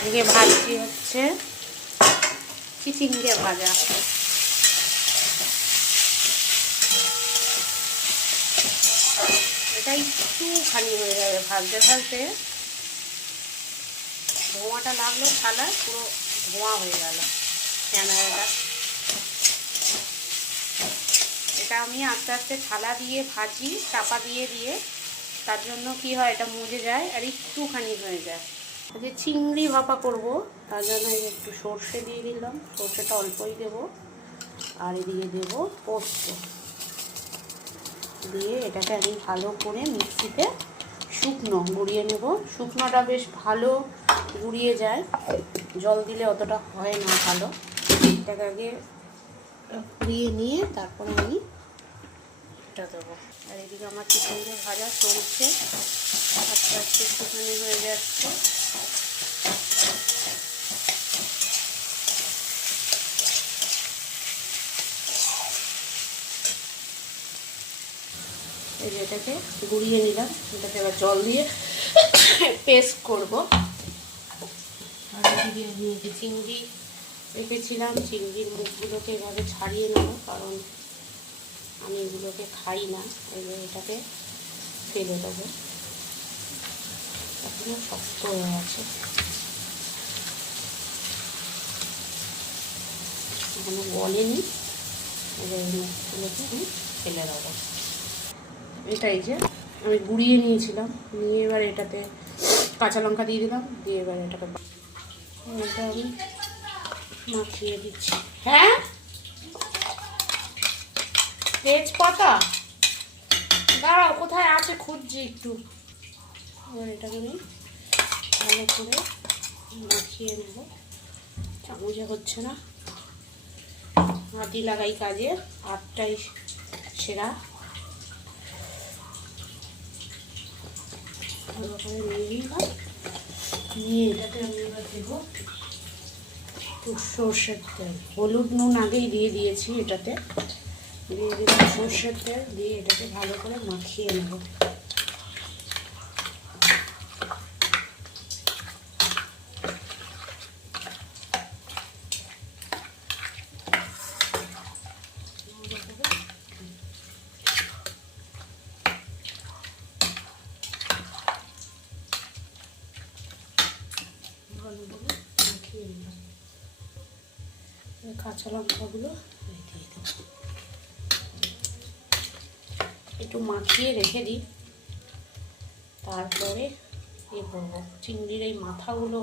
এদিকে ভাজছি হচ্ছে চিচিঙ্গে ভাজা। এটা একটুখানি হয়ে যাবে ভাজতে ভাজতে, ধোঁয়াটা লাগলো থালায়, পুরো ধোঁয়া হয়ে গেল ক্যামেরাটা। এটা আমি আস্তে আস্তে থালা দিয়ে ভাজি, চাপা দিয়ে দিয়ে, তার জন্য কি হয় এটা মজে যায় আর একটুখানি হয়ে যায়। যে চিংড়ি ভাপা করব তার জন্য একটু সর্ষে দিয়ে দিলাম, সর্ষেটা অল্পই দেবো। আর এদিকে দেবো পোস্ত দিয়ে এটাকে আমি ভালো করে মিক্সিতে শুকনো গুঁড়িয়ে নেব। শুকনোটা বেশ ভালো গুঁড়িয়ে যায়, জল দিলে অতটা হয় না ভালো। এটাকে আগে গুঁড়িয়ে নিয়ে তারপরে আমি এটা দেবো। আর এদিকে আমার চিকেনটা ভাজা চলছে, আস্তে আস্তে একটুখানি হয়ে যাচ্ছে। এই যে এটাকে গুঁড়িয়ে নিলাম, এটাকে এবার জল দিয়ে পেস্ট করবো। আর এদিকে আমি যে চিংড়ি রেখেছিলাম, চিংড়ির মুখগুলোকে এভাবে ছাড়িয়ে নেব, কারণ আমি এগুলোকে খাই না। এবার এটাকে ফেলে দেবো, এখনো শক্ত হয়ে আছে, এখনো বলেনি। এবার মুখগুলোকে আমি ফেলে দেবো। এটাই যে আমি গুঁড়িয়ে নিয়েছিলাম, নিয়ে এবার এটাতে কাঁচা লঙ্কা দিয়ে দিলাম, দিয়ে এবার এটাকে এটা আমি মাখিয়ে দিচ্ছি। হ্যাঁ, তেজপাতা দাঁড়াও, কোথায় আছে খুঁজছি একটু। এবার এটাকে আমি ভালো করে মাখিয়ে নেব, চামচে হচ্ছে না, হাতি লাগাই কাজে, হাতটাই সেরা। ভালো করে নিয়ে নিলাম, নিয়ে এটাতে আমি এবার দেবো একটু সর্ষের তেল। হলুদ নুন আগেই দিয়ে দিয়েছি, এটাতে দিয়ে দিলাম সর্ষের তেল, দিয়ে এটাকে ভালো করে মাখিয়ে নেব। কাঁচা লঙ্কাগুলো দিয়ে দেব, একটু মাখিয়ে রেখে দিই, তারপরে এ করবো চিংড়ির এই মাথাগুলো